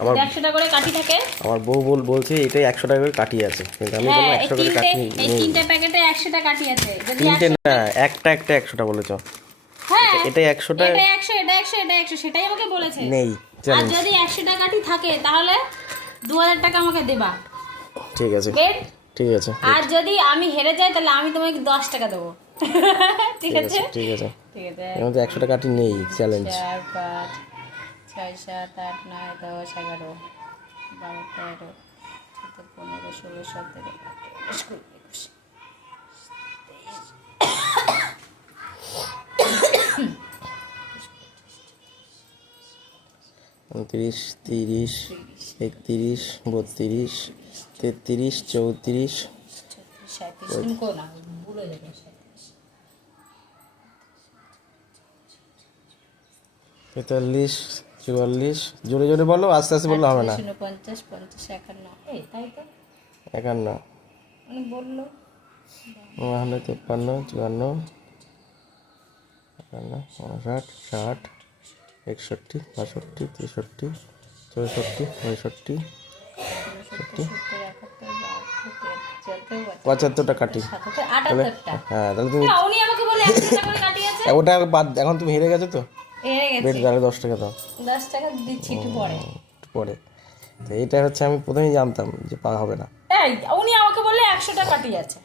আমার 100 টাকা করে কাঠি থাকে। আমার বউ বলছে এটাই 100 টাকা করে কাঠি আছে, কিন্তু আমি বললাম 100 করে কাঠি নেই। এই তিনটে প্যাকেটে 100 টাকা কাঠি আছে। যদি তিনটে না, একটা 100টা বলেছো। হ্যাঁ এটাই 100টা এটা 100 এটা 100 এটা 100 সেটাই আমাকে বলেছে। নেই। আর যদি 100 টাকা কাঠি থাকে তাহলে 2000 টাকা আমাকে দেবা। ঠিক আছে ঠিক আছে। আর যদি আমি হেরে যাই তাহলে আমি তোমাকে 10 টাকা দেবো। ঠিক আছে ঠিক আছে। ঠিক আছে। এর মধ্যে 100টা কাঠি নেই, চ্যালেঞ্জ। 4 5 6 7 8 9 10 11 12 13 14 15 16 17 18 19 29 30 31 32 33 34 43 44, জোরে জোরে বলো, আস্তে আস্তে বললে হবে না। 50 50 51 এই তাই তো 51 মানে বললো 53 54 55 59 60 61 62 63 64 65 75টা কাটি। তাহলে হ্যাঁ, তাহলে তুমি উনি আমাকে বলে 100 টাকা করে কাটিয়েছে। ওটা বাদ, এখন তুমি হেরে গেছো তো। হেরে বেড গেছি। গাড়ি 10 টাকা দাও, 10 টাকা দিচ্ছি একটু পরে। একটু পরে। তো এইটা হচ্ছে আমি প্রথমেই জানতাম যে পাওয়া হবে না। এই উনি আমাকে বললে 100 টাকা কাটিয়েছে।